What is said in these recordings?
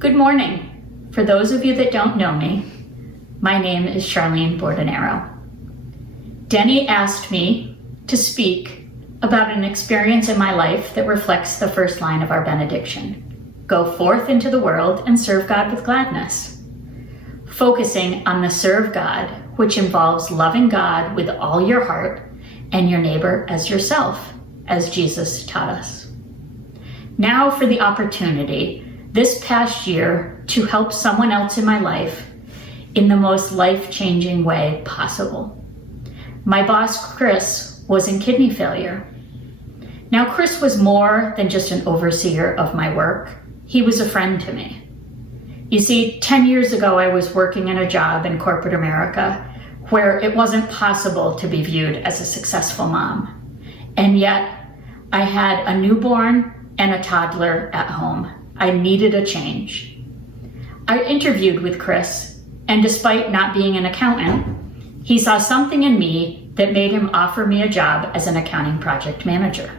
Good morning. For those of you that don't know me, my name is Charlene Bordonaro. Denny asked me to speak about an experience in my life that reflects the first line of our benediction. Go forth into the world and serve God with gladness. Focusing on the serve God, which involves loving God with all your heart and your neighbor as yourself, as Jesus taught us. Now for the opportunity this past year to help someone else in my life in the most life-changing way possible. My boss, Chris, was in kidney failure. Now, Chris was more than just an overseer of my work. He was a friend to me. You see, 10 years ago, I was working in a job in corporate America where it wasn't possible to be viewed as a successful mom. And yet, I had a newborn and a toddler at home. I needed a change. I interviewed with Chris, and despite not being an accountant, he saw something in me that made him offer me a job as an accounting project manager.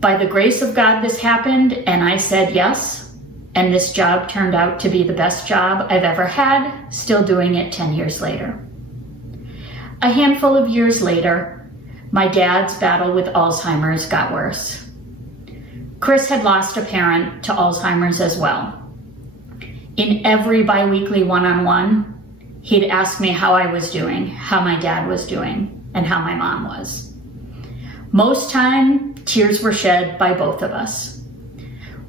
By the grace of God, this happened, and I said yes, and this job turned out to be the best job I've ever had, still doing it 10 years later. A handful of years later, my dad's battle with Alzheimer's got worse. Chris had lost a parent to Alzheimer's as well. In every biweekly one-on-one, he'd ask me how I was doing, how my dad was doing, and how my mom was. Most time, tears were shed by both of us.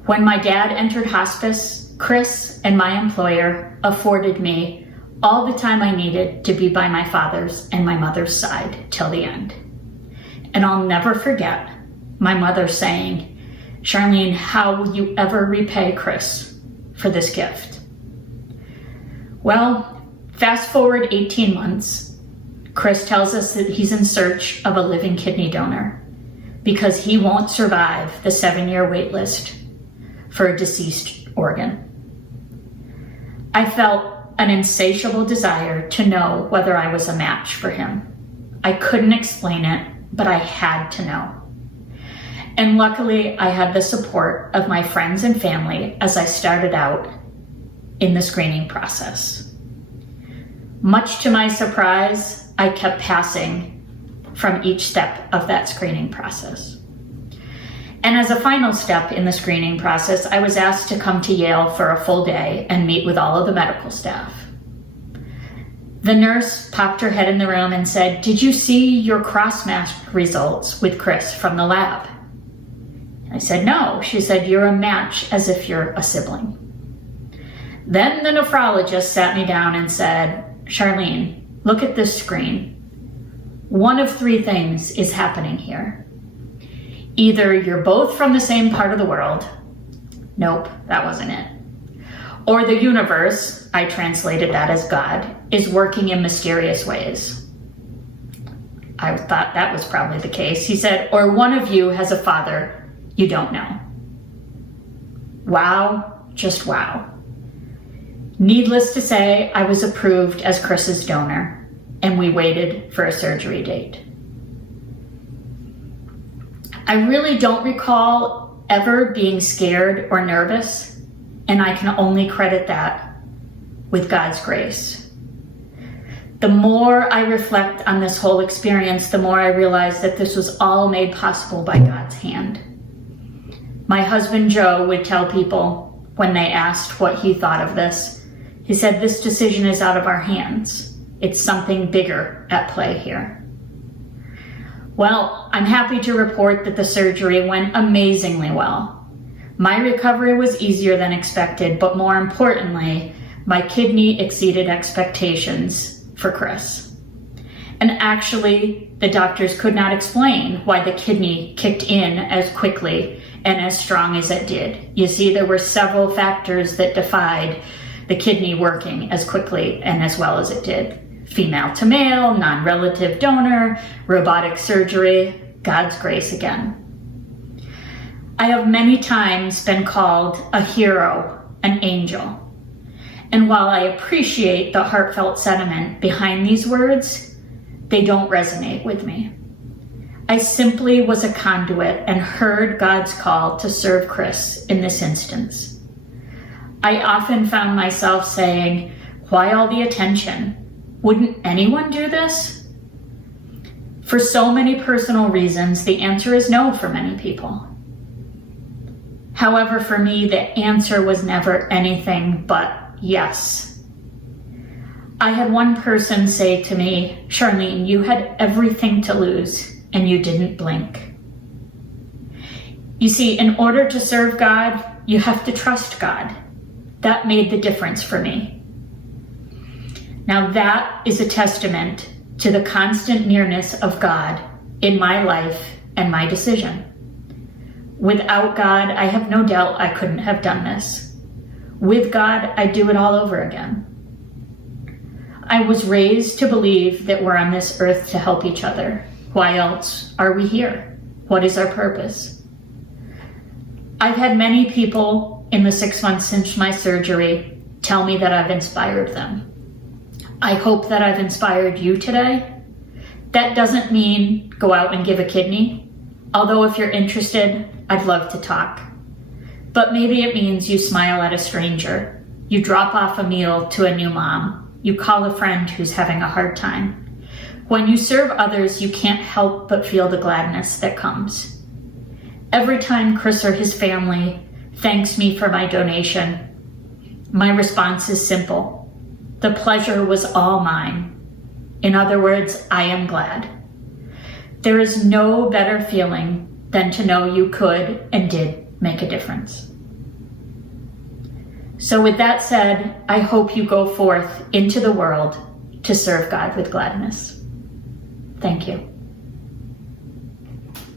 When my dad entered hospice, Chris and my employer afforded me all the time I needed to be by my father's and my mother's side till the end. And I'll never forget my mother saying, "Charlene, how will you ever repay Chris for this gift?" Well, fast forward 18 months, Chris tells us that he's in search of a living kidney donor because he won't survive the 7-year wait list for a deceased organ. I felt an insatiable desire to know whether I was a match for him. I couldn't explain it, but I had to know. And luckily, I had the support of my friends and family as I started out in the screening process. Much to my surprise, I kept passing from each step of that screening process. And as a final step in the screening process, I was asked to come to Yale for a full day and meet with all of the medical staff. The nurse popped her head in the room and said, "Did you see your cross-match results with Chris from the lab?" I said, "No." She said, "You're a match as if you're a sibling." Then the nephrologist sat me down and said, "Charlene, look at this screen. One of 3 things is happening here. Either you're both from the same part of the world." Nope, that wasn't it. "Or the universe," I translated that as God, "is working in mysterious ways." I thought that was probably the case. He said, "Or one of you has a father you don't know." Wow, just wow. Needless to say, I was approved as Chris's donor, and we waited for a surgery date. I really don't recall ever being scared or nervous, and I can only credit that with God's grace. The more I reflect on this whole experience, the more I realize that this was all made possible by God's hand. My husband, Joe, would tell people when they asked what he thought of this, he said, "This decision is out of our hands. It's something bigger at play here." Well, I'm happy to report that the surgery went amazingly well. My recovery was easier than expected, but more importantly, my kidney exceeded expectations for Chris. And actually, the doctors could not explain why the kidney kicked in as quickly and as strong as it did. You see, there were several factors that defied the kidney working as quickly and as well as it did. Female to male, non-relative donor, robotic surgery, God's grace again. I have many times been called a hero, an angel. And while I appreciate the heartfelt sentiment behind these words, they don't resonate with me. I simply was a conduit and heard God's call to serve Chris in this instance. I often found myself saying, why all the attention? Wouldn't anyone do this? For so many personal reasons, the answer is no for many people. However, for me, the answer was never anything but yes. I had one person say to me, Charlene, you had everything to lose and you didn't blink. You see, in order to serve God, you have to trust God. That made the difference for me. Now that is a testament to the constant nearness of God in my life and my decision. Without God, I have no doubt I couldn't have done this. With God, I'd do it all over again. I was raised to believe that we're on this earth to help each other. Why else are we here? What is our purpose? I've had many people in the 6 months since my surgery tell me that I've inspired them. I hope that I've inspired you today. That doesn't mean go out and give a kidney, although if you're interested, I'd love to talk. But maybe it means you smile at a stranger, you drop off a meal to a new mom, you call a friend who's having a hard time. When you serve others, you can't help but feel the gladness that comes. Every time Chris or his family thanks me for my donation, my response is simple. The pleasure was all mine. In other words, I am glad. There is no better feeling than to know you could and did make a difference. So with that said, I hope you go forth into the world to serve God with gladness. Thank you.